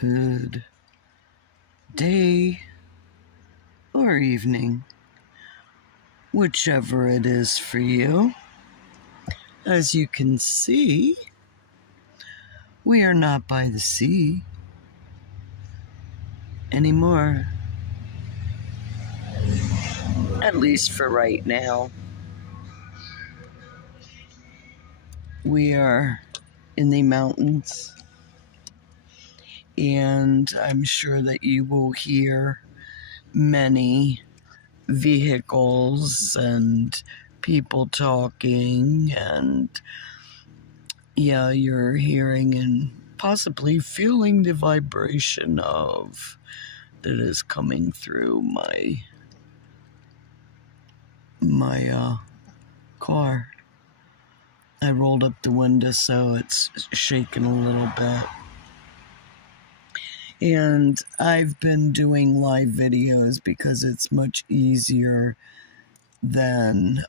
Good day or evening, whichever it is for you. As you can see, we are not by the sea anymore, at least for right now. We are in the mountains, and I'm sure that you will hear many vehicles and people talking, and yeah, you're hearing and possibly feeling the vibration of that is coming through my car. I rolled up the window so it's shaking a little bit. And I've been doing live videos because it's much easier than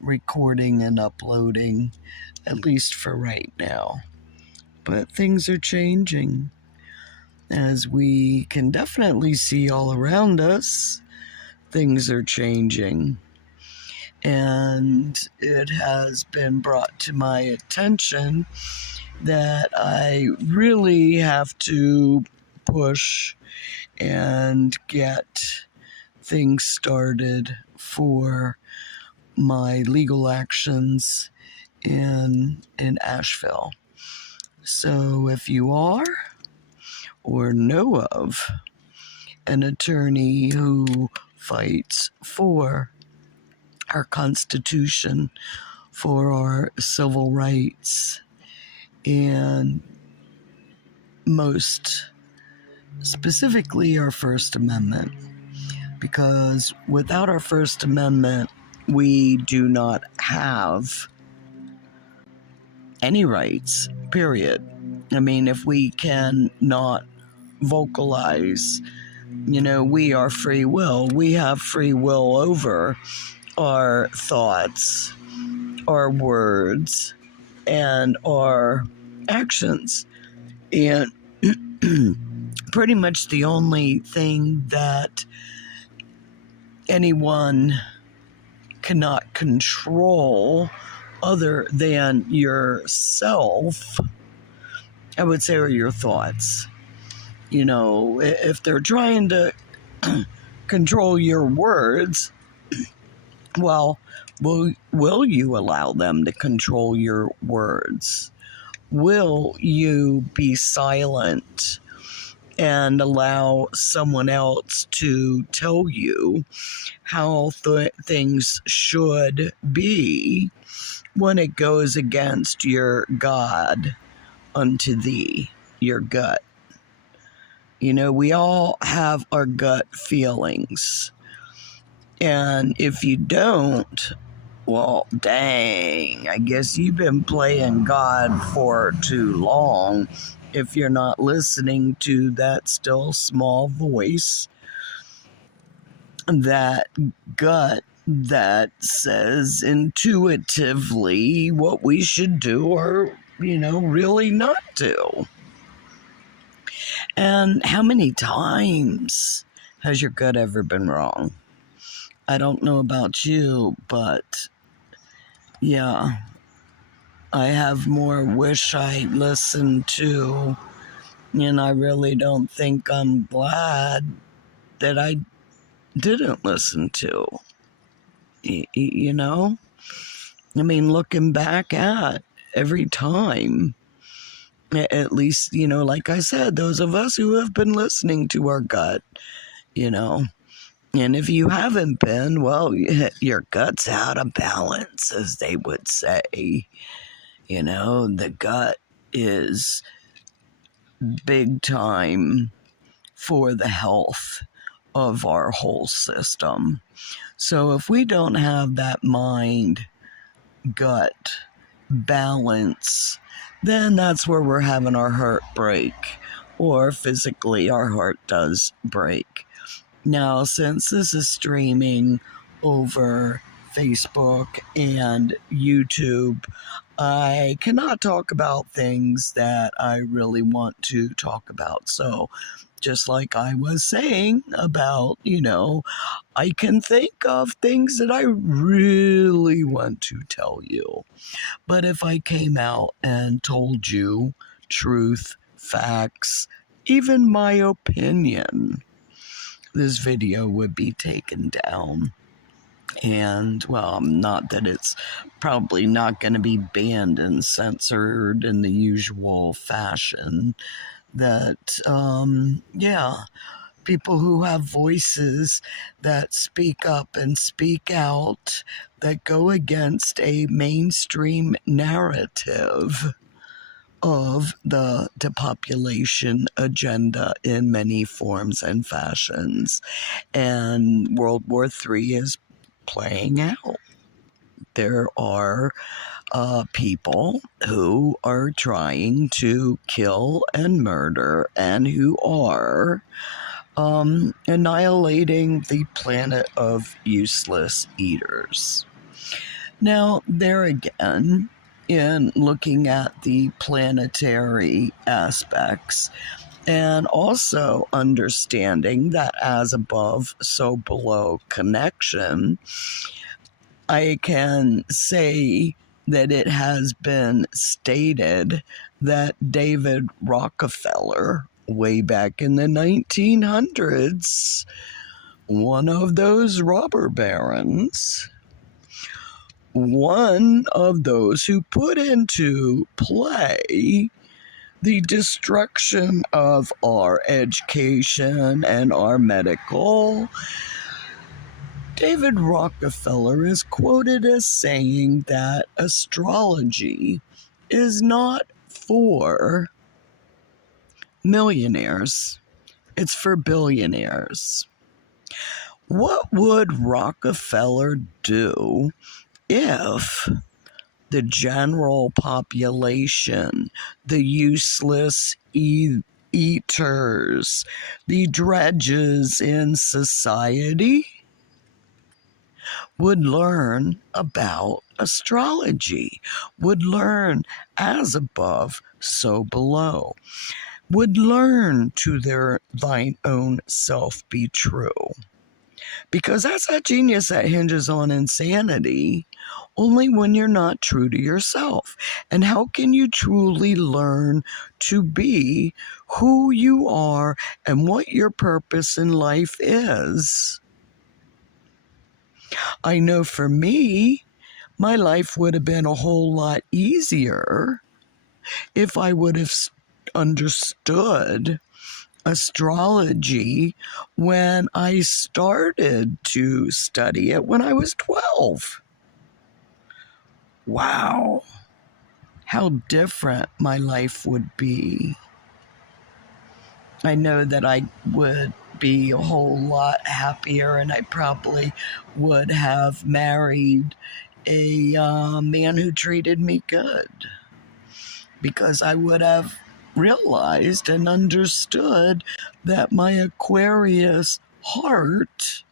recording and uploading, at least for right now. But things are changing, as we can definitely see all around us. Things are changing, and it has been brought to my attention that I really have to push and get things started for my legal actions in Asheville. So if you are or know of an attorney who fights for our Constitution, for our civil rights, and most specifically our First Amendment, because without our First Amendment, we do not have any rights, period. I mean, if we can not vocalize, we are free will. We have free will over our thoughts, our words, and our actions. And pretty much the only thing that anyone cannot control other than yourself, I would say, are your thoughts. If they're trying to control your words, well, will you allow them to control your words? Will you be silent and allow someone else to tell you how things should be when it goes against your God unto thee, your gut? We all have our gut feelings. And if you don't, well, dang, I guess you've been playing God for too long if you're not listening to that still small voice, that gut that says intuitively what we should do or, really not do. And how many times has your gut ever been wrong? I don't know about you, but yeah, I have more wish I listened to, and I really don't think I'm glad that I didn't listen to. I mean, looking back at every time, at least, like I said, those of us who have been listening to our gut, and if you haven't been, well, your gut's out of balance, as they would say. The gut is big time for the health of our whole system. So if we don't have that mind gut balance, then that's where we're having our heart break, or physically our heart does break. Now, since this is streaming over Facebook and YouTube, I cannot talk about things that I really want to talk about. So, just like I was saying about, I can think of things that I really want to tell you. But if I came out and told you truth, facts, even my opinion, this video would be taken down. And, well, not that it's probably not going to be banned and censored in the usual fashion. That, people who have voices that speak up and speak out that go against a mainstream narrative of the depopulation agenda in many forms and fashions. And World War III is playing out. There are people who are trying to kill and murder and who are annihilating the planet of useless eaters. Now, there again, in looking at the planetary aspects and also understanding that as above, so below connection, I can say that it has been stated that David Rockefeller, way back in the 1900s, one of those robber barons, one of those who put into play the destruction of our education and our medical. David Rockefeller is quoted as saying that astrology is not for millionaires, it's for billionaires. What would Rockefeller do if the general population, the useless eaters, the dredges in society would learn about astrology, would learn as above, so below, would learn to thine own self be true? Because that's that genius that hinges on insanity only when you're not true to yourself. And how can you truly learn to be who you are and what your purpose in life is? I know for me, my life would have been a whole lot easier if I would have understood astrology when I started to study it when I was 12. Wow, how different my life would be. I know that I would be a whole lot happier, and I probably would have married a man who treated me good, because I would have realized and understood that my Aquarius heart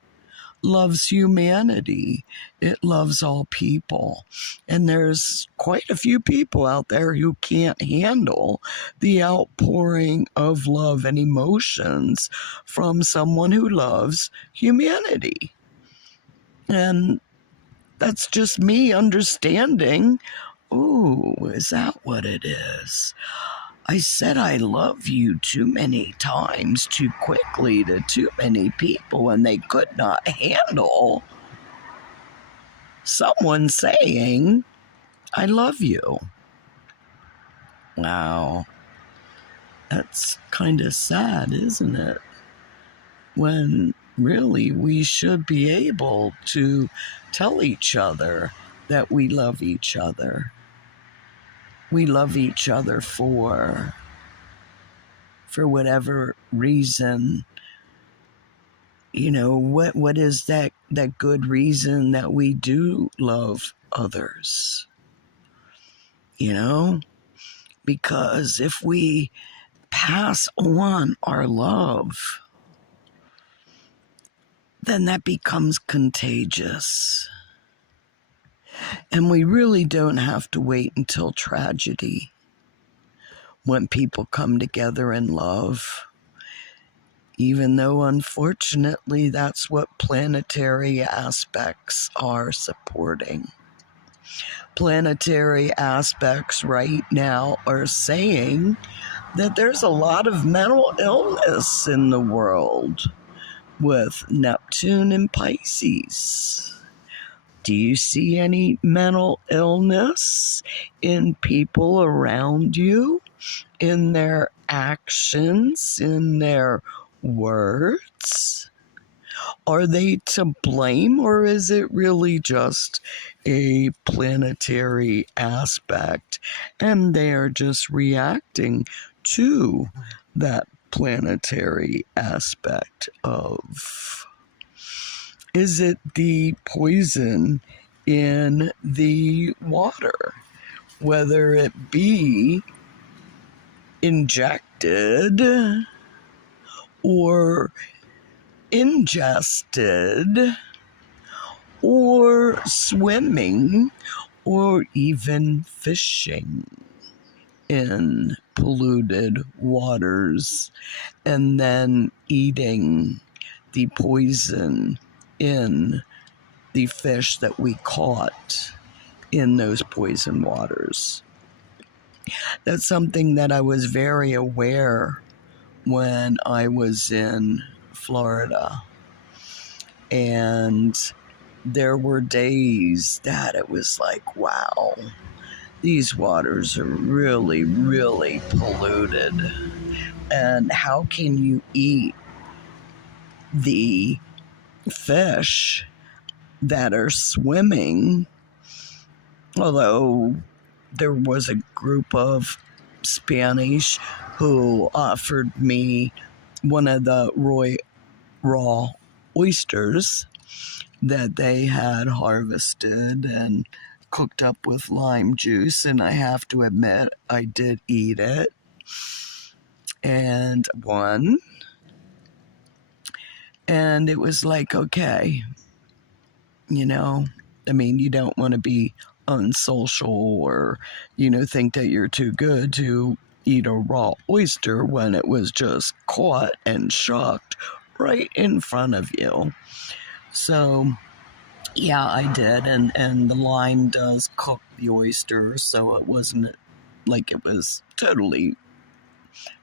loves humanity. It loves all people. And there's quite a few people out there who can't handle the outpouring of love and emotions from someone who loves humanity. And that's just me understanding, ooh, is that what it is? I said I love you too many times, too quickly, to too many people, and they could not handle someone saying, I love you. Wow. That's kind of sad, isn't it? When really we should be able to tell each other that we love each other. We love each other for whatever reason. You know, what is that good reason that we do love others? You know, because if we pass on our love, then that becomes contagious. And we really don't have to wait until tragedy when people come together in love, even though unfortunately that's what planetary aspects are supporting. Planetary aspects right now are saying that there's a lot of mental illness in the world with Neptune and Pisces. Do you see any mental illness in people around you, in their actions, in their words? Are they to blame, or is it really just a planetary aspect and they are just reacting to that planetary aspect of? Is it the poison in the water, whether it be injected or ingested or swimming or even fishing in polluted waters and then eating the poison in the fish that we caught in those poison waters? That's something that I was very aware when I was in Florida. And there were days that it was like, wow, these waters are really, really polluted. And how can you eat the fish that are swimming? Although there was a group of Spanish who offered me one of the raw oysters that they had harvested and cooked up with lime juice, and I have to admit I did eat it and one, and it was like, okay, you know, I mean, you don't want to be unsocial or, think that you're too good to eat a raw oyster when it was just caught and shucked right in front of you. So yeah, I did, and the lime does cook the oyster, so it wasn't like it was totally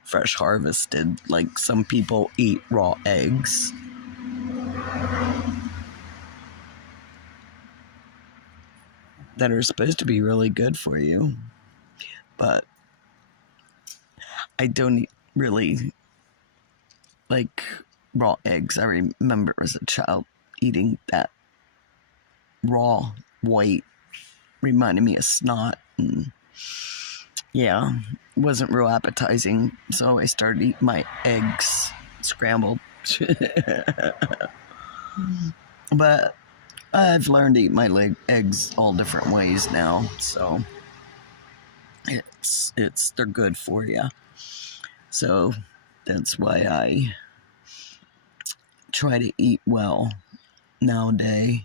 fresh harvested like some people eat raw eggs. That are supposed to be really good for you. But I don't really like raw eggs. I remember as a child eating that raw white, reminded me of snot, and yeah, wasn't real appetizing. So I started eating my eggs scrambled. But I've learned to eat my eggs all different ways now, so they're good for you. So that's why I try to eat well nowadays,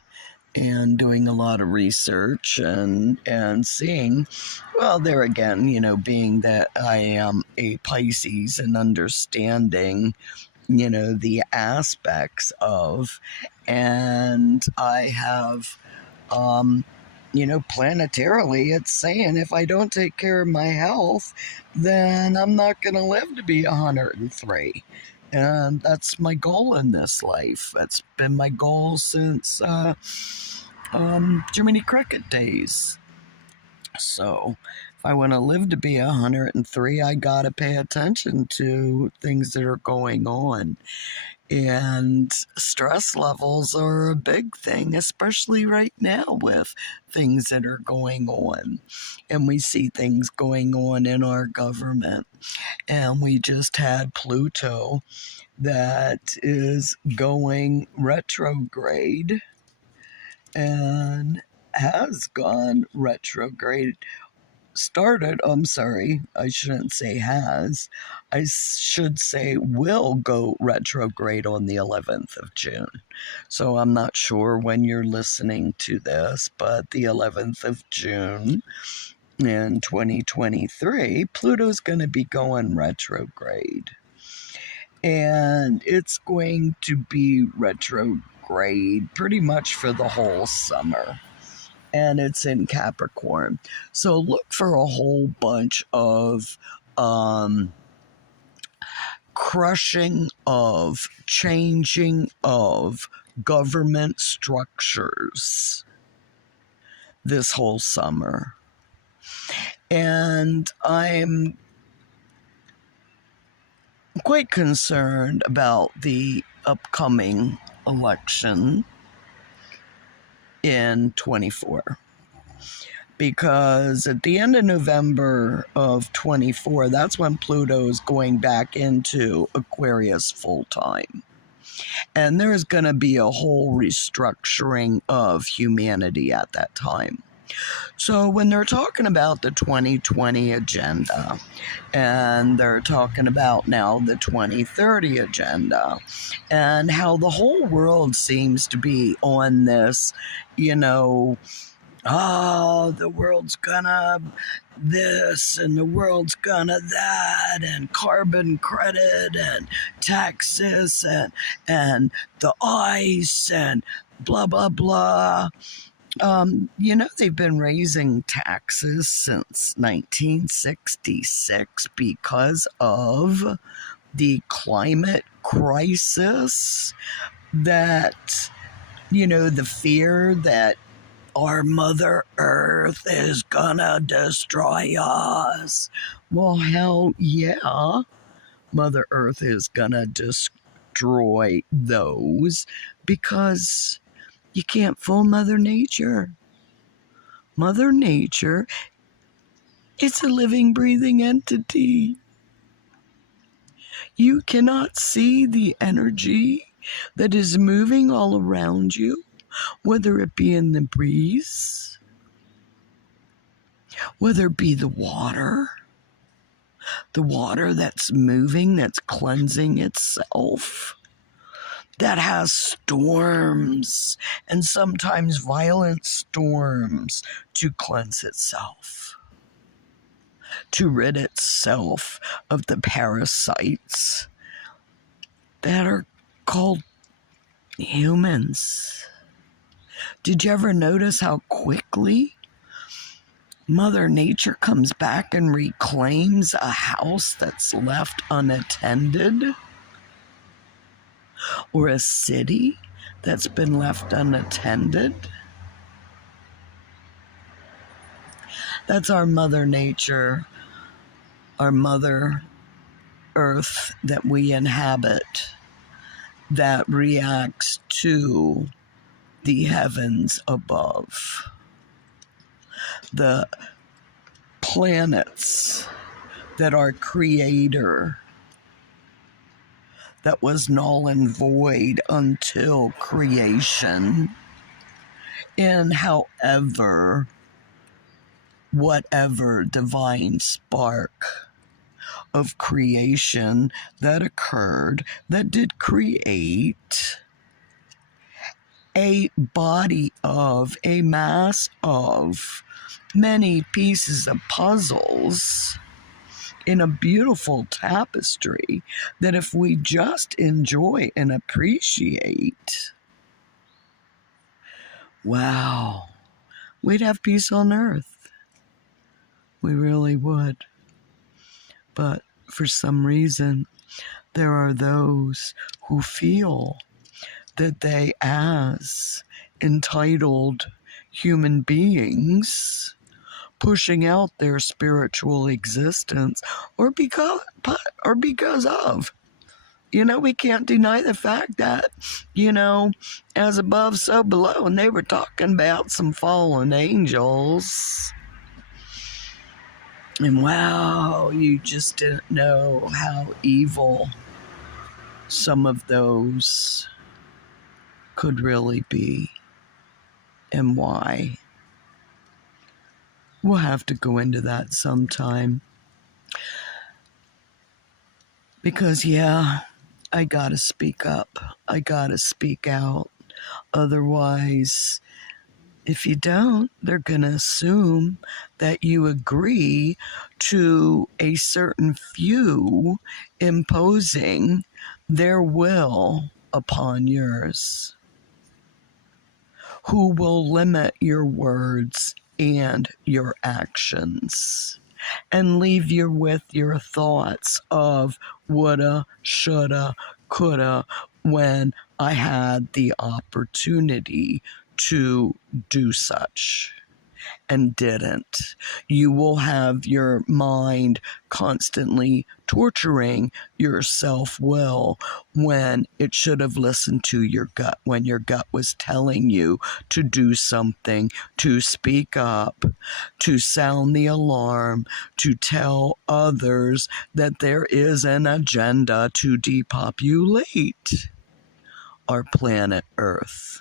and doing a lot of research and seeing, well, there again, being that I am a Pisces and understanding, the aspects of, and I have, planetarily, it's saying if I don't take care of my health, then I'm not going to live to be 103. And that's my goal in this life. That's been my goal since Jiminy Cricket days. So if I want to live to be 103, I got to pay attention to things that are going on. And stress levels are a big thing, especially right now with things that are going on. And we see things going on in our government. And we just had Pluto that is going retrograde and has gone retrograde started, I'm sorry, I shouldn't say has, I should say will go retrograde on the 11th of June. So I'm not sure when you're listening to this, but the 11th of June in 2023, Pluto's going to be going retrograde. And it's going to be retrograde pretty much for the whole summer. And it's in Capricorn. So look for a whole bunch of crushing of, changing of government structures this whole summer. And I'm quite concerned about the upcoming election in 24, because at the end of November of 24, that's when Pluto's going back into Aquarius full time. And there's going to be a whole restructuring of humanity at that time. So when they're talking about the 2020 agenda, and they're talking about now the 2030 agenda, and how the whole world seems to be on this, the world's gonna this and the world's gonna that, and carbon credit and taxes and the ice and blah, blah, blah. They've been raising taxes since 1966 because of the climate crisis, that, the fear that our Mother Earth is gonna destroy us. Well, hell yeah, Mother Earth is gonna destroy those, because you can't fool Mother Nature. Mother Nature is a living, breathing entity. You cannot see the energy that is moving all around you, whether it be in the breeze, whether it be the water that's moving, that's cleansing itself, that has storms, and sometimes violent storms, to cleanse itself, to rid itself of the parasites that are called humans. Did you ever notice how quickly Mother Nature comes back and reclaims a house that's left unattended? Or a city that's been left unattended? That's our Mother Nature, our Mother Earth that we inhabit, that reacts to the heavens above. The planets that our Creator, that was null and void until creation, in whatever divine spark of creation that occurred, that did create a body of, a mass of many pieces of puzzles in a beautiful tapestry that, if we just enjoy and appreciate, wow, we'd have peace on earth. We really would. But for some reason, there are those who feel that they, as entitled human beings, pushing out their spiritual existence, or because of, we can't deny the fact that, as above, so below, and they were talking about some fallen angels. And wow, you just didn't know how evil some of those could really be, and why. We'll have to go into that sometime. Because, yeah, I gotta speak up. I gotta speak out. Otherwise, if you don't, they're gonna assume that you agree to a certain few imposing their will upon yours, who will limit your words and your actions and leave you with your thoughts of woulda, shoulda, coulda, when I had the opportunity to do such and didn't. You will have your mind constantly torturing your self-will when it should have listened to your gut, when your gut was telling you to do something, to speak up, to sound the alarm, to tell others that there is an agenda to depopulate our planet Earth.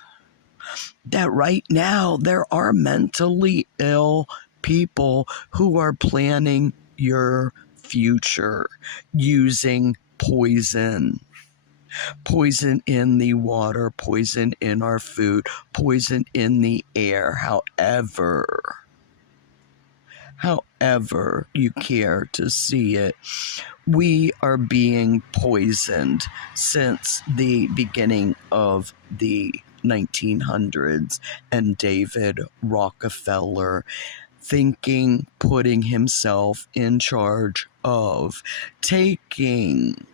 That right now there are mentally ill people who are planning your future using poison. Poison in the water, poison in our food, poison in the air, however you care to see it. We are being poisoned since the beginning of the 1900s, and David Rockefeller putting himself in charge of taking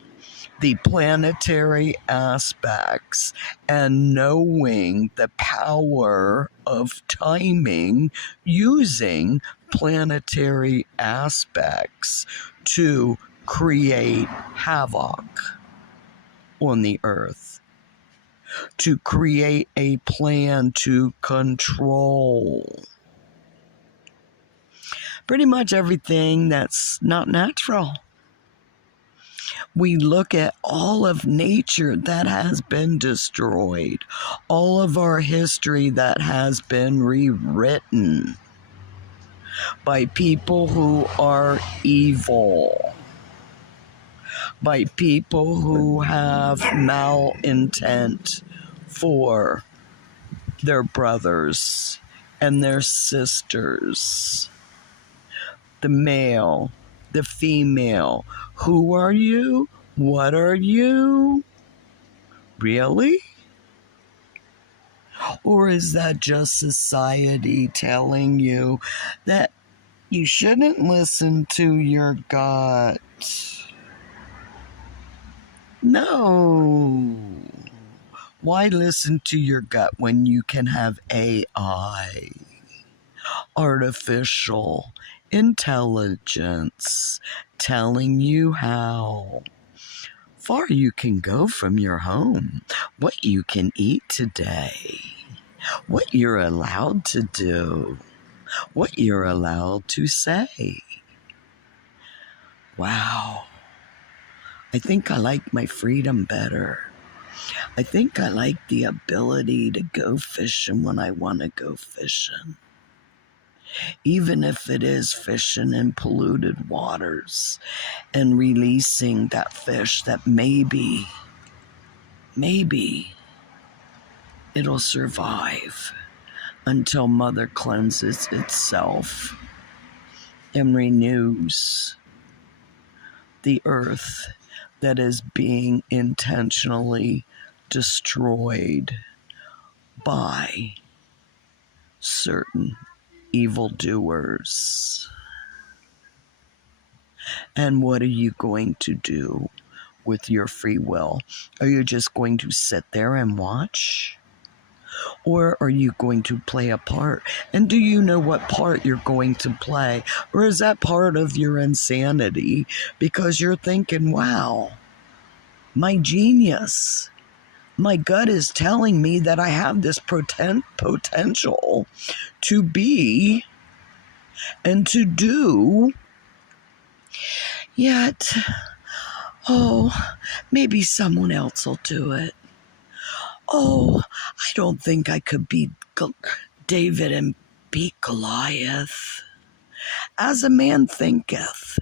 the planetary aspects and knowing the power of timing, using planetary aspects to create havoc on the earth, to create a plan to control pretty much everything that's not natural. We look at all of nature that has been destroyed, all of our history that has been rewritten by people who are evil, by people who have malintent for their brothers and their sisters, the male, the female. Who are you? What are you? Really? Or is that just society telling you that you shouldn't listen to your gut? No. Why listen to your gut when you can have AI, artificial intelligence, telling you how far you can go from your home, what you can eat today, what you're allowed to do, what you're allowed to say? Wow. I think I like my freedom better. I think I like the ability to go fishing when I want to go fishing. Even if it is fishing in polluted waters and releasing that fish that maybe it'll survive until Mother cleanses itself and renews the earth that is being intentionally destroyed by certain evildoers. And what are you going to do with your free will? Are you just going to sit there and watch? Or are you going to play a part? And do you know what part you're going to play? Or is that part of your insanity because you're thinking, wow, my genius, my gut is telling me that I have this potential to be and to do, yet, maybe someone else will do it. I don't think I could beat David and beat Goliath. As a man thinketh,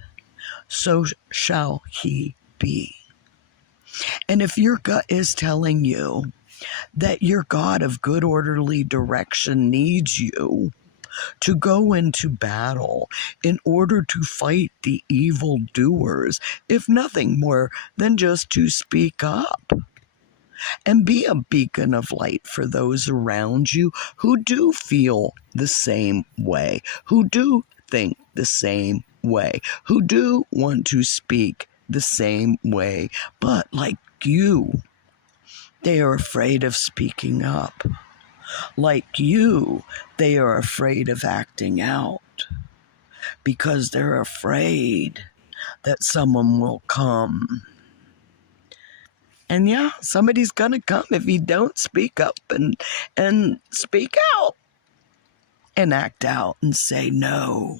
so shall he be. And if your gut is telling you that your God of good orderly direction needs you to go into battle in order to fight the evil doers, if nothing more than just to speak up and be a beacon of light for those around you who do feel the same way, who do think the same way, who do want to speak the same way, but like you, they are afraid of speaking up. Like you, they are afraid of acting out because they're afraid that someone will come. And yeah, somebody's gonna come if you don't speak up and speak out and act out and say, no,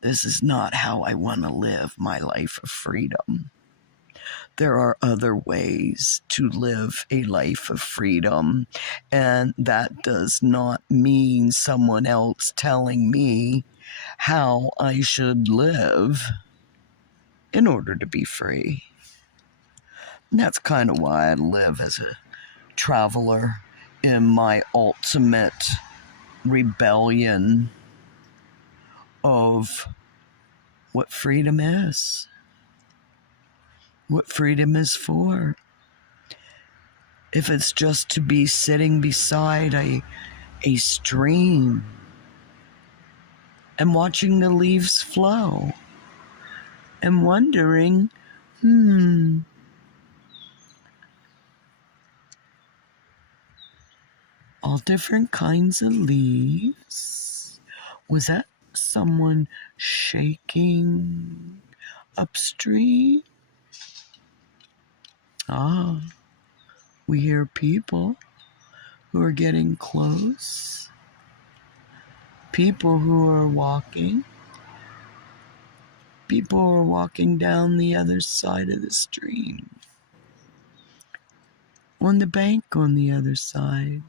this is not how I want to live my life of freedom. There are other ways to live a life of freedom, and that does not mean someone else telling me how I should live in order to be free. And that's kind of why I live as a traveler in my ultimate rebellion of what freedom is, what freedom is for. If it's just to be sitting beside a stream and watching the leaves flow and wondering, all different kinds of leaves. Was that someone shaking upstream? We hear people who are getting close, people who are walking down the other side of the stream, on the bank on the other side.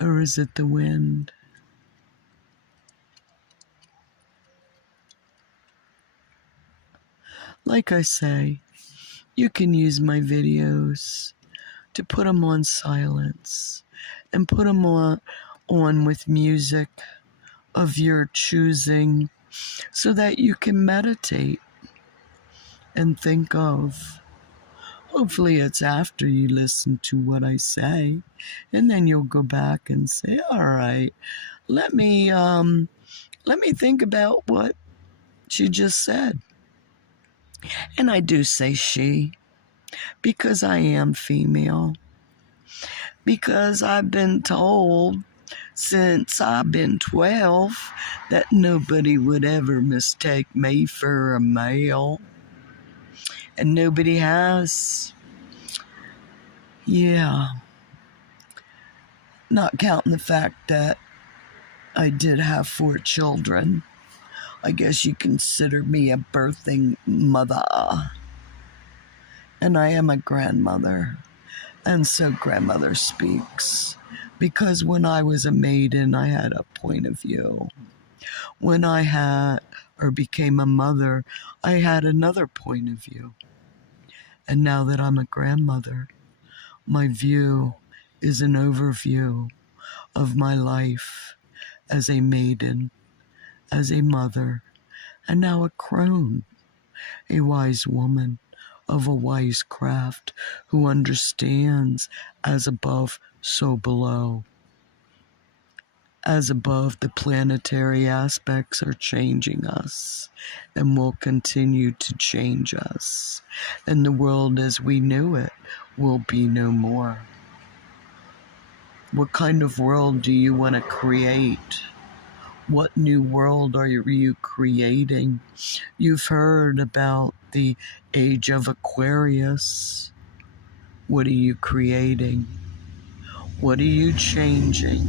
Or is it the wind? Like I say, you can use my videos to put them on silence and put them on with music of your choosing so that you can meditate and think of. Hopefully it's after you listen to what I say, and then you'll go back and say, all right, let me think about what she just said. And I do say she, because I am female. Because I've been told since I've been 12 that nobody would ever mistake me for a male. And nobody has. Yeah. Not counting the fact that I did have 4 children. I guess you consider me a birthing mother. And I am a grandmother. And so grandmother speaks. Because when I was a maiden, I had a point of view. When I had or became a mother, I had another point of view. And now that I'm a grandmother, my view is an overview of my life as a maiden, as a mother, and now a crone, a wise woman of a wise craft who understands as above, so below. As above, the planetary aspects are changing us and will continue to change us. And the world as we knew it will be no more. What kind of world do you want to create? What new world are you creating? You've heard about the age of Aquarius. What are you creating? What are you changing?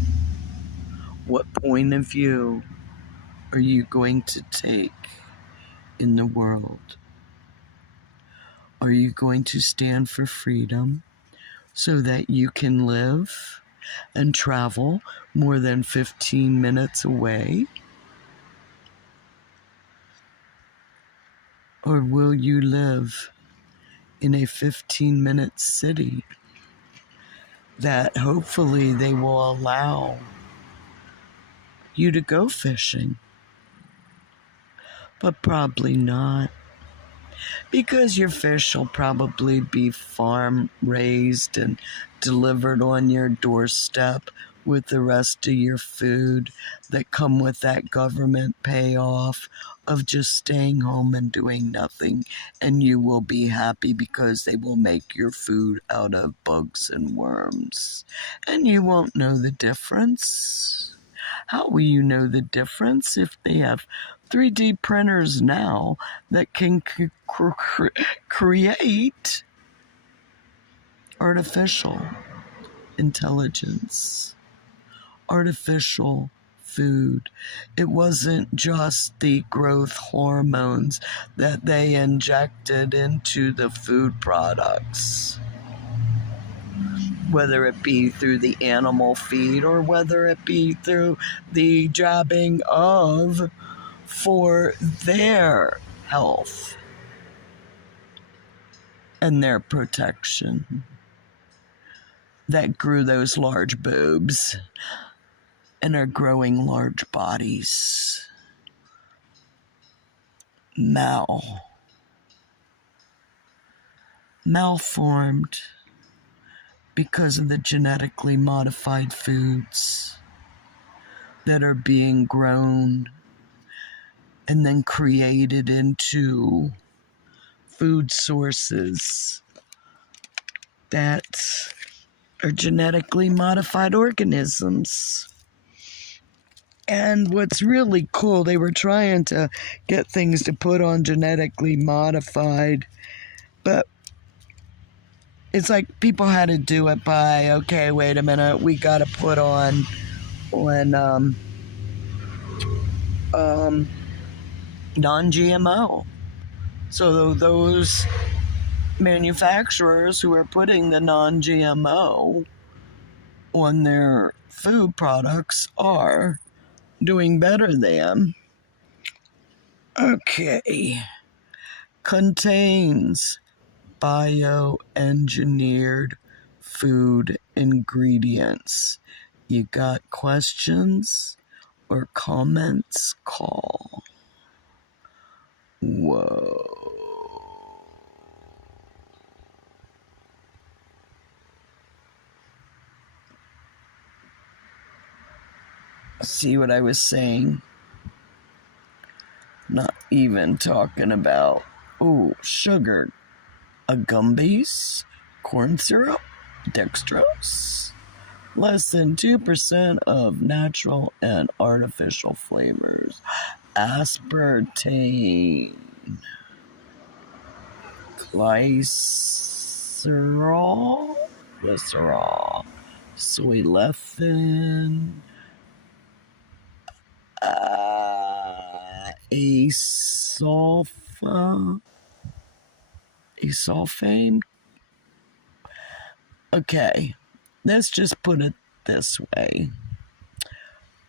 What point of view are you going to take in the world? Are you going to stand for freedom so that you can live and travel more than 15 minutes away? Or will you live in a 15-minute city that hopefully they will allow you to go fishing? But probably not, because your fish will probably be farm raised and delivered on your doorstep with the rest of your food that come with that government payoff of just staying home and doing nothing, and you will be happy because they will make your food out of bugs and worms, and you won't know the difference. How will you know the difference if they have 3D printers now that can create artificial intelligence, artificial food? It wasn't just the growth hormones that they injected into the food products, whether it be through the animal feed or whether it be through the jabbing of for their health and their protection, that grew those large boobs and are growing large bodies. Malformed because of the genetically modified foods that are being grown and then created into food sources that are genetically modified organisms. And what's really cool, they were trying to get things to put on genetically modified, but it's like people had to do it by, okay, wait a minute, we got to put on non-GMO. So those manufacturers who are putting the non-GMO on their food products are doing better than. Okay. Contains bioengineered food ingredients. You got questions or comments? Call. Whoa. See what I was saying? Not even talking about, sugar, gummies, corn syrup, dextrose, less than 2% of natural and artificial flavors, aspartame, glycerol, soy lecithin, asulfame. Okay, let's just put it this way.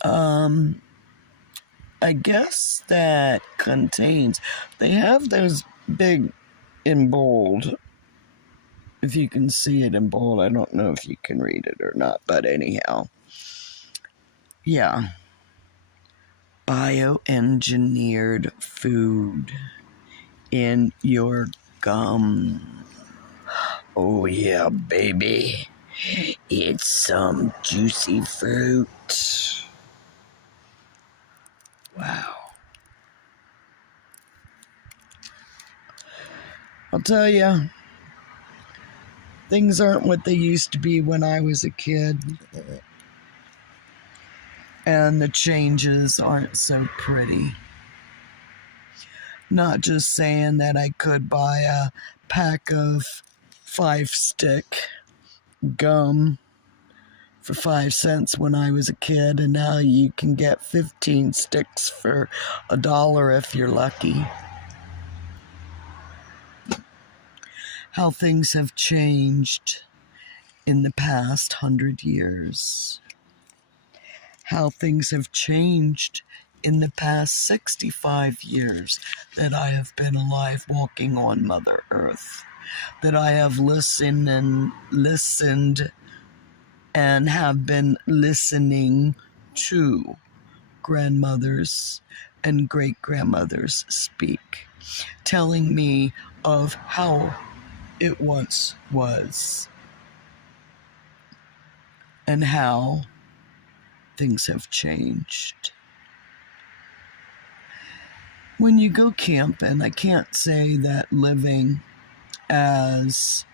I guess that contains, they have those big in bold. If you can see it in bold, I don't know if you can read it or not, but anyhow. Yeah. Bioengineered food in your gum. Oh yeah, baby. It's some juicy fruit. Wow. I'll tell you, things aren't what they used to be when I was a kid. And the changes aren't so pretty. Not just saying that I could buy a pack of 5-stick gum for 5 cents when I was a kid, and now you can get 15 sticks for $1 if you're lucky. How things have changed in the past 100 years, how things have changed in the past 65 years that I have been alive walking on Mother Earth, that I have listened and have been listening to grandmothers and great-grandmothers speak, telling me of how it once was and how things have changed. When you go camping, I can't say that living as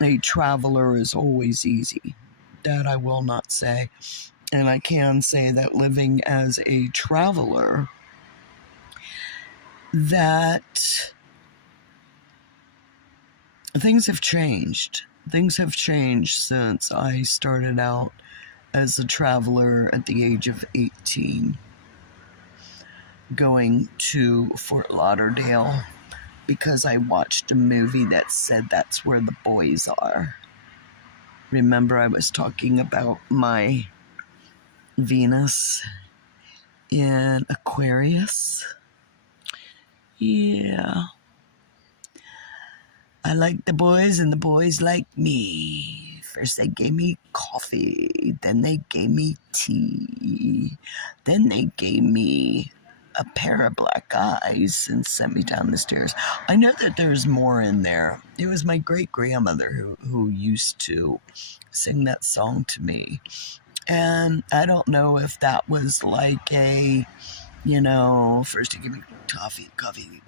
a traveler is always easy. That I will not say. And I can say that living as a traveler, that things have changed. Things have changed since I started out as a traveler at the age of 18, going to Fort Lauderdale because I watched a movie that said that's where the boys are. Remember, I was talking about my Venus in Aquarius? Yeah. I like the boys and the boys like me. First they gave me coffee, then they gave me tea, then they gave me a pair of black eyes and sent me down the stairs. I know that there's more in there. It was my great-grandmother who used to sing that song to me. And I don't know if that was like a, first you give me coffee,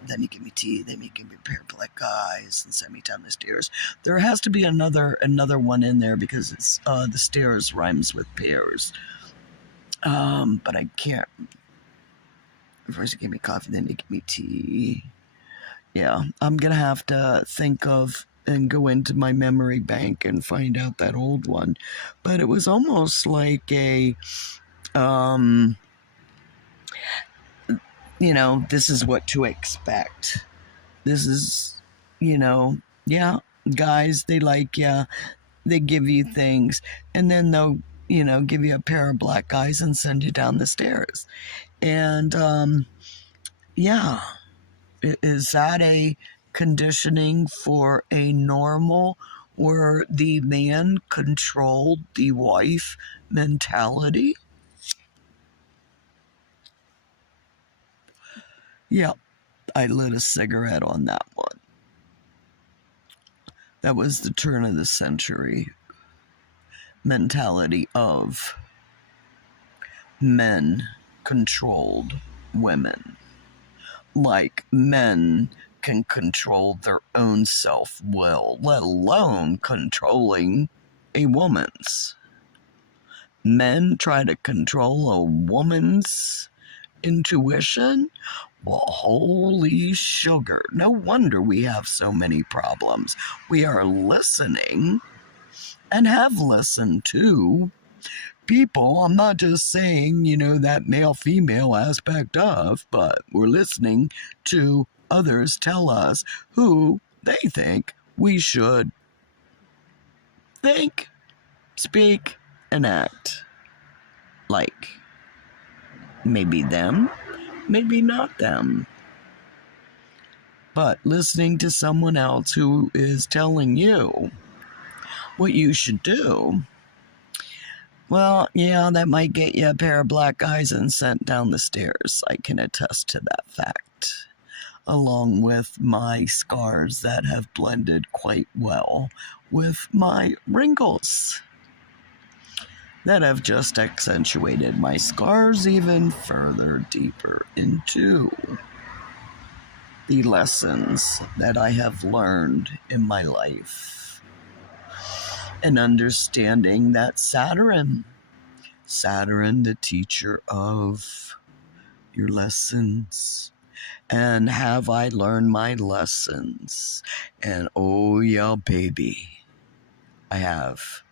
then you give me tea, then you give me a pair of black eyes and send me down the stairs. There has to be another one in there because it's the stairs rhymes with pears. But I can't. First you give me coffee, then you give me tea. Yeah, I'm gonna have to think of and go into my memory bank and find out that old one. But it was almost like a, this is what to expect. This is, yeah, guys, they like you. They give you things. And then they'll, give you a pair of black eyes and send you down the stairs. And, yeah, is that a conditioning for a normal or the man controlled the wife mentality? Yep, I lit a cigarette on that one. That was the turn of the century mentality of men controlled women. Like men can control their own self-will, let alone controlling a woman's. Men try to control a woman's intuition? Well, holy sugar. No wonder we have so many problems. We are listening and have listened to people. I'm not just saying, that male-female aspect of, but we're listening to others tell us who they think we should think, speak, and act like. Maybe them, maybe not them. But listening to someone else who is telling you what you should do, well, yeah, that might get you a pair of black eyes and sent down the stairs. I can attest to that fact, along with my scars that have blended quite well with my wrinkles that have just accentuated my scars even further deeper into the lessons that I have learned in my life. And understanding that Saturn, the teacher of your lessons. And have I learned my lessons? And oh yeah, baby, I have.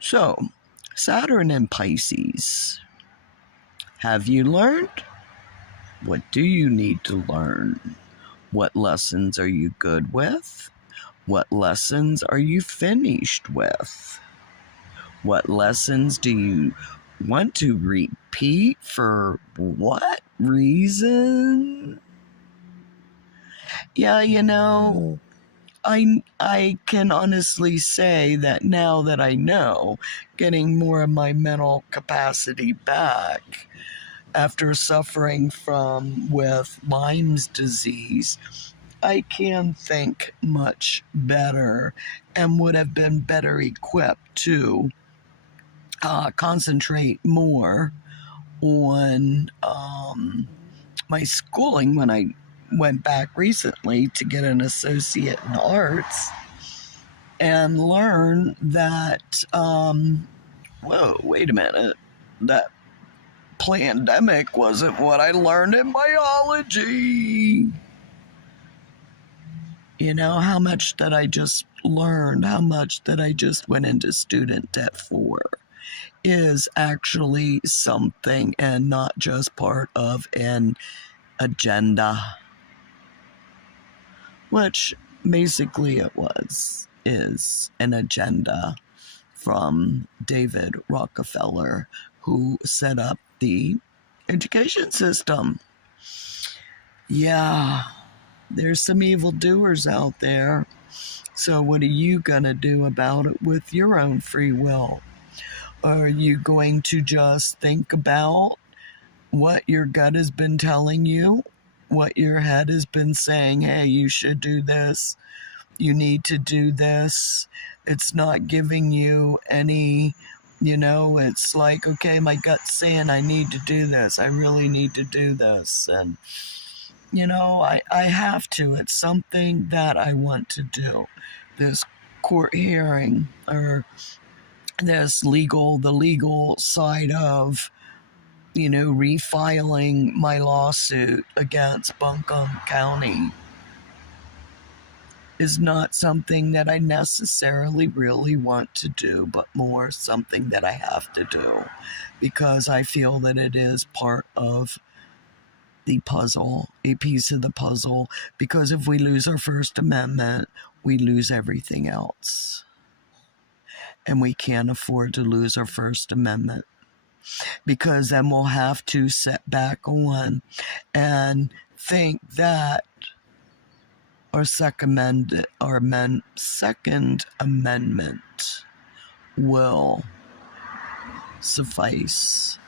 So, Saturn in Pisces. Have you learned? What do you need to learn? What lessons are you good with? What lessons are you finished with? What lessons do you want to repeat? For what reason? Yeah, I can honestly say that now that I know, getting more of my mental capacity back after suffering with Lyme's disease, I can think much better and would have been better equipped to concentrate more on my schooling when I went back recently to get an associate in arts and learn that, whoa, wait a minute, that pandemic wasn't what I learned in biology. How much that I just learned, how much that I just went into student debt for is actually something and not just part of an agenda, which basically is an agenda from David Rockefeller, who set up the education system. Yeah, there's some evildoers out there. So what are you going to do about it with your own free will? Are you going to just think about what your gut has been telling you, what your head has been saying, hey, you should do this, you need to do this? It's not giving you any, it's like, okay, my gut's saying I need to do this, I really need to do this, and I have to. It's something that I want to do. This court hearing, or the legal side of, refiling my lawsuit against Buncombe County, is not something that I necessarily really want to do, but more something that I have to do because I feel that it is part of the puzzle, a piece of the puzzle, because if we lose our First Amendment, we lose everything else. And we can't afford to lose our First Amendment, because then we'll have to sit back on and think that our Second Amendment will suffice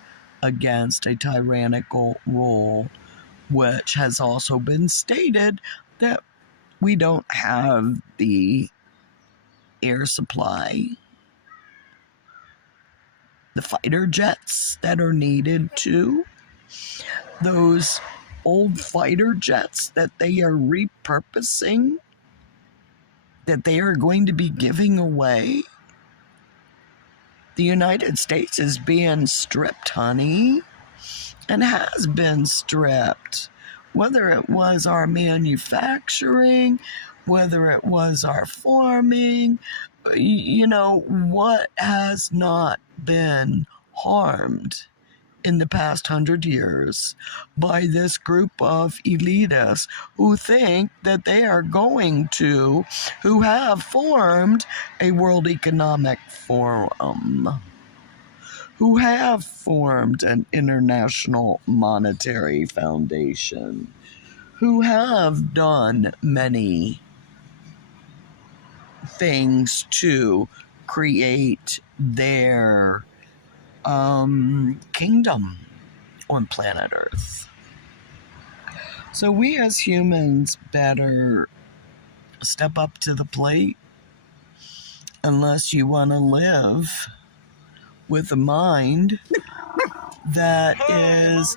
against a tyrannical rule, which has also been stated that we don't have the air supply, the fighter jets that are needed to, those old fighter jets that they are repurposing, that they are going to be giving away. The United States is being stripped, honey, and has been stripped. Whether it was our manufacturing, whether it was our farming, what has not been harmed in the past 100 years by this group of elitists who think that they are who have formed a World Economic Forum, who have formed an International Monetary Foundation, who have done many things to create their kingdom on planet Earth. So we as humans better step up to the plate, unless you want to live with a mind that is,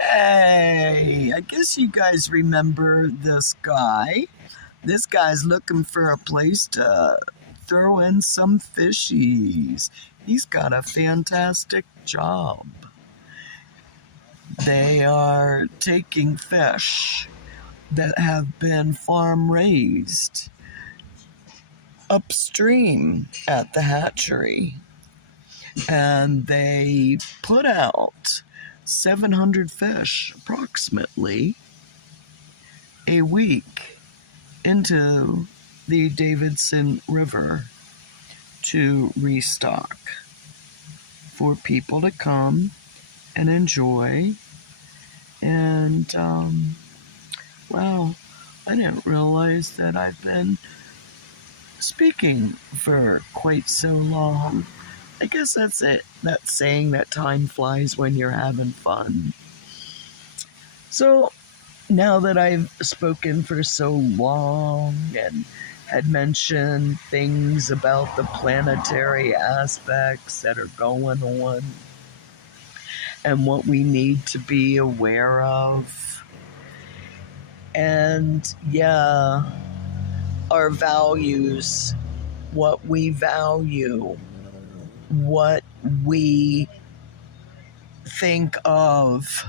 hey, I guess you guys remember this guy. This guy's looking for a place to throw in some fishies. He's got a fantastic job. They are taking fish that have been farm raised upstream at the hatchery, and they put out 700 fish approximately a week into the Davidson River to restock for people to come and enjoy. And, wow, I didn't realize that I've been speaking for quite so long. I guess that's it. That saying that time flies when you're having fun. So now that I've spoken for so long and had mentioned things about the planetary aspects that are going on and what we need to be aware of, and yeah, our values, what we value, what we think of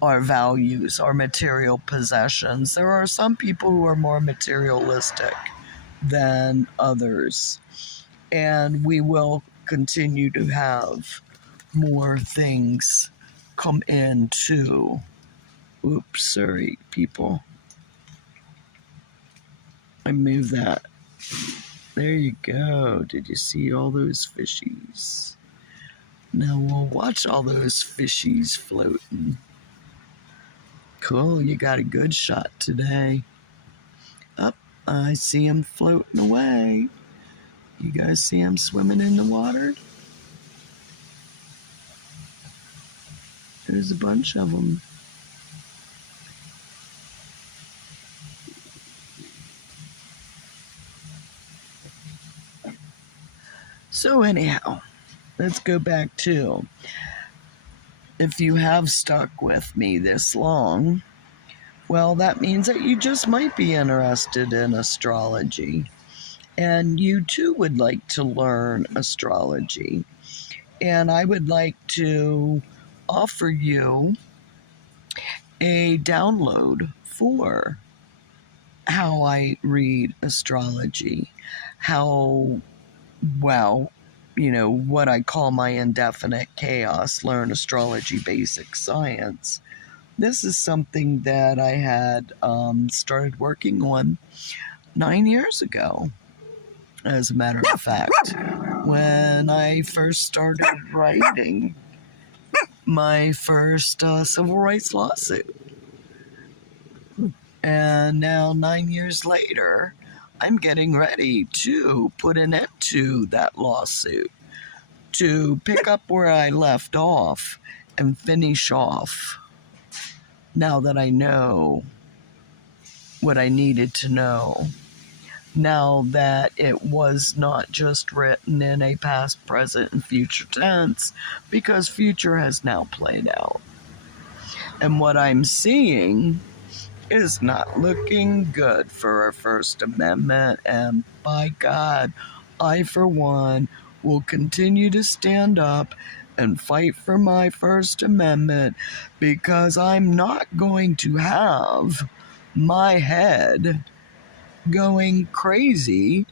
our values, our material possessions. There are some people who are more materialistic than others, and we will continue to have more things come into. Oops, sorry, people. I moved that. There you go. Did you see all those fishies? Now we'll watch all those fishies floating. Cool, you got a good shot today. Up, I see them floating away. You guys see them swimming in the water? There's a bunch of them. So anyhow, let's go back to, if you have stuck with me this long, well, that means that you just might be interested in astrology. And you too would like to learn astrology. And I would like to offer you a download for how I read astrology, how, well, you know, what I call my indefinite chaos, learn astrology basic science. This is something that I had started working on 9 years ago, as a matter of fact, when I first started writing my first civil rights lawsuit. And now 9 years later, I'm getting ready to put an end to that lawsuit, to pick up where I left off and finish off, now that I know what I needed to know. Now that it was not just written in a past, present, and future tense, because future has now played out. And what I'm seeing is not looking good for our First Amendment, and by God, I, for one, will continue to stand up and fight for my First Amendment, because I'm not going to have my head going crazy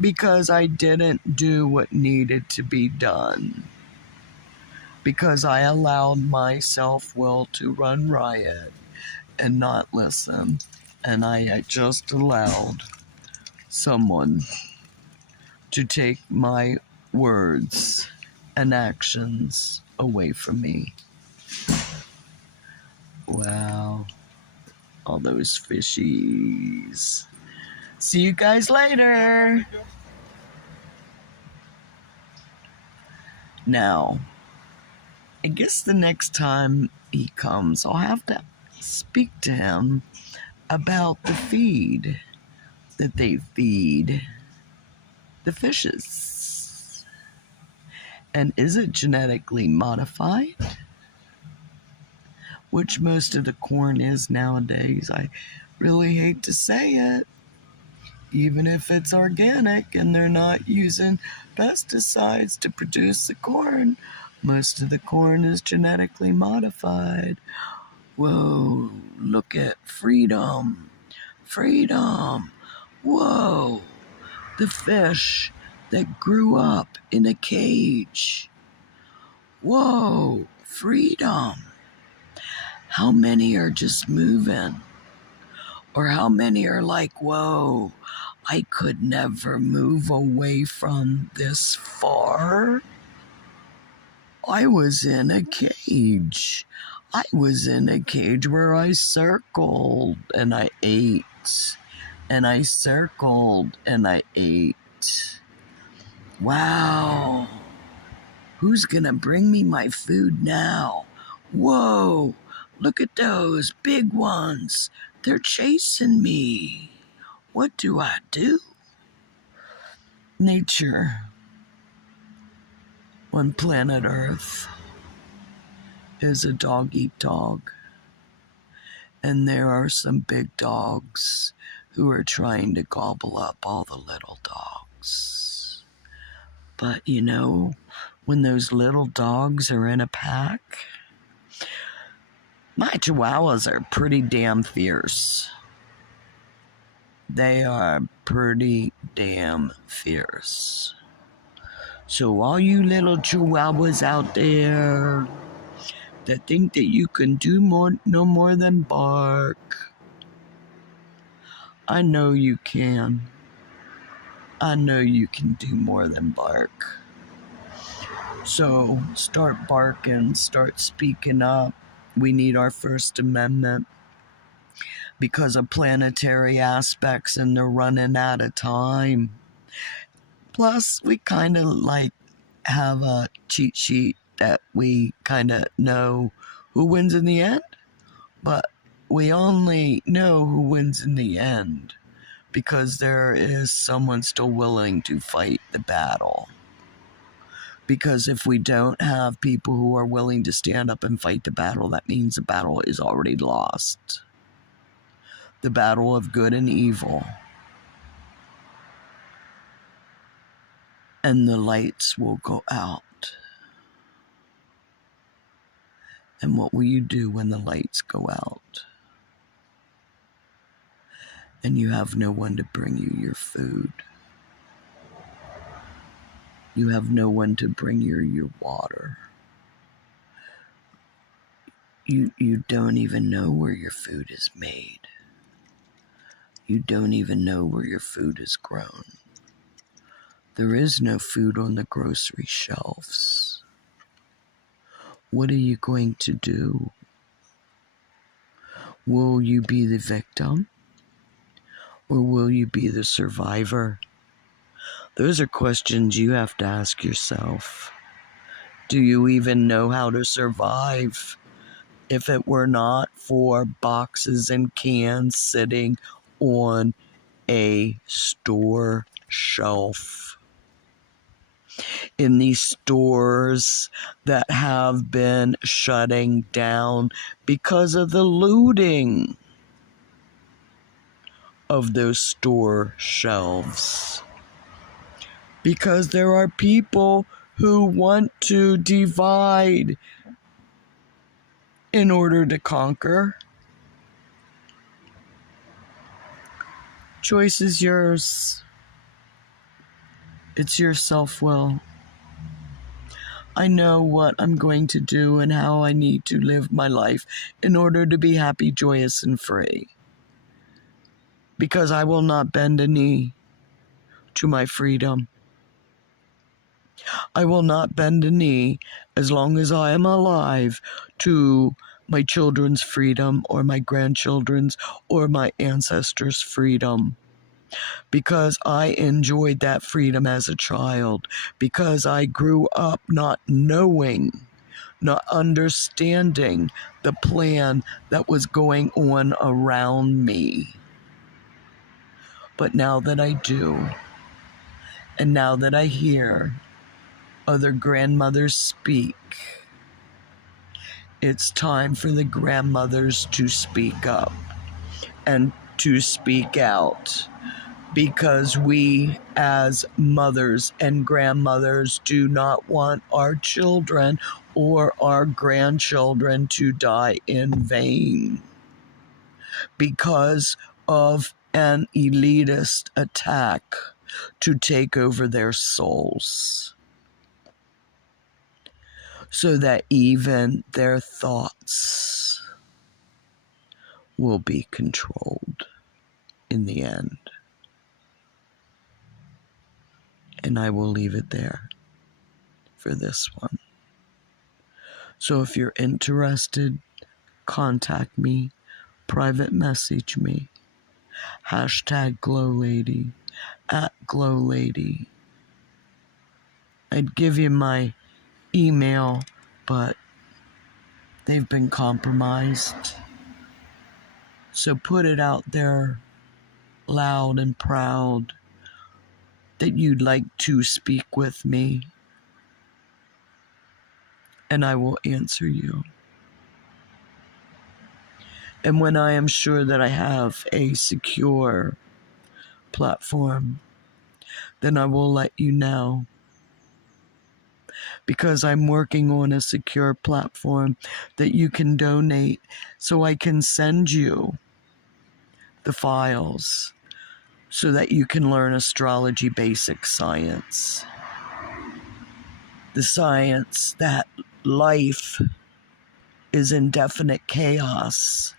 because I didn't do what needed to be done, because I allowed my self-will to run riot and not listen, and I just allowed someone to take my words and actions away from me. Wow, all those fishies. See you guys later. Now, I guess the next time he comes, I'll have to speak to him about the feed that they feed the fishes. And is it genetically modified? Which most of the corn is nowadays. I really hate to say it. Even if it's organic and they're not using pesticides to produce the corn, most of the corn is genetically modified. Whoa, look at freedom. Freedom. Whoa, the fish that grew up in a cage. Whoa, freedom. How many are just moving? Or how many are like, whoa, I could never move away from this far? I was in a cage. I was in a cage where I circled and I ate. And I circled and I ate. Wow. Who's gonna bring me my food now? Whoa, look at those big ones. They're chasing me. What do I do? Nature on planet Earth is a dog-eat-dog. And there are some big dogs who are trying to gobble up all the little dogs. But you know, when those little dogs are in a pack, my chihuahuas are pretty damn fierce. They are pretty damn fierce. So all you little chihuahuas out there that think that you can do no more than bark, I know you can. I know you can do more than bark. So start barking, start speaking up. We need our First Amendment because of planetary aspects, and they're running out of time. Plus, we kind of like have a cheat sheet that we kind of know who wins in the end, but we only know who wins in the end because there is someone still willing to fight the battle. Because if we don't have people who are willing to stand up and fight the battle, that means the battle is already lost. The battle of good and evil. And the lights will go out. And what will you do when the lights go out? And you have no one to bring you your food. You have no one to bring you your water. You don't even know where your food is made. You don't even know where your food is grown. There is no food on the grocery shelves. What are you going to do? Will you be the victim? Or will you be the survivor? Those are questions you have to ask yourself. Do you even know how to survive if it were not for boxes and cans sitting on a store shelf? In these stores that have been shutting down because of the looting of those store shelves. Because there are people who want to divide in order to conquer. Choice is yours. It's your self-will. I know what I'm going to do and how I need to live my life in order to be happy, joyous, and free. Because I will not bend a knee to my freedom. I will not bend a knee as long as I am alive to my children's freedom or my grandchildren's or my ancestors' freedom. Because I enjoyed that freedom as a child. Because I grew up not knowing, not understanding the plan that was going on around me. But now that I do, and now that I hear other grandmothers speak, it's time for the grandmothers to speak up and to speak out. Because we, as mothers and grandmothers, do not want our children or our grandchildren to die in vain because of an elitist attack to take over their souls, so that even their thoughts will be controlled. in the end. And I will leave it there for this one. So if you're interested, contact me, private message me, #GLoLady, @GLoLady. I'd give you my email, but they've been compromised. So put it out there loud and proud that you'd like to speak with me, and I will answer you. And when I am sure that I have a secure platform, then I will let you know. Because I'm working on a secure platform that you can donate, so I can send you the files so that you can learn astrology basic science. The science that life is indefinite chaos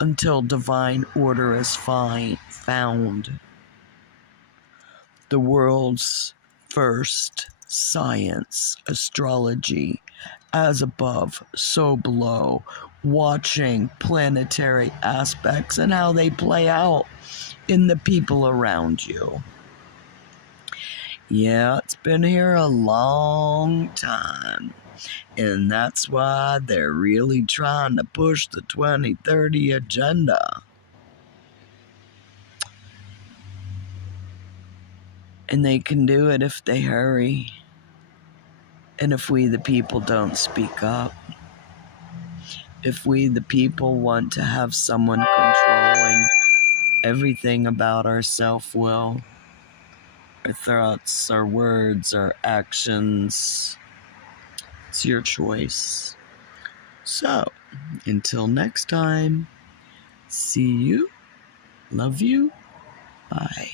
until divine order is found. The world's first science, astrology, as above, so below, watching planetary aspects and how they play out in the people around you. Yeah, it's been here a long time, and that's why they're really trying to push the 2030 agenda. And they can do it if they hurry. And if we, the people, don't speak up. If we, the people, want to have someone controlling everything about our self-will, our thoughts, our words, our actions, it's your choice. So, until next time, see you, love you, bye.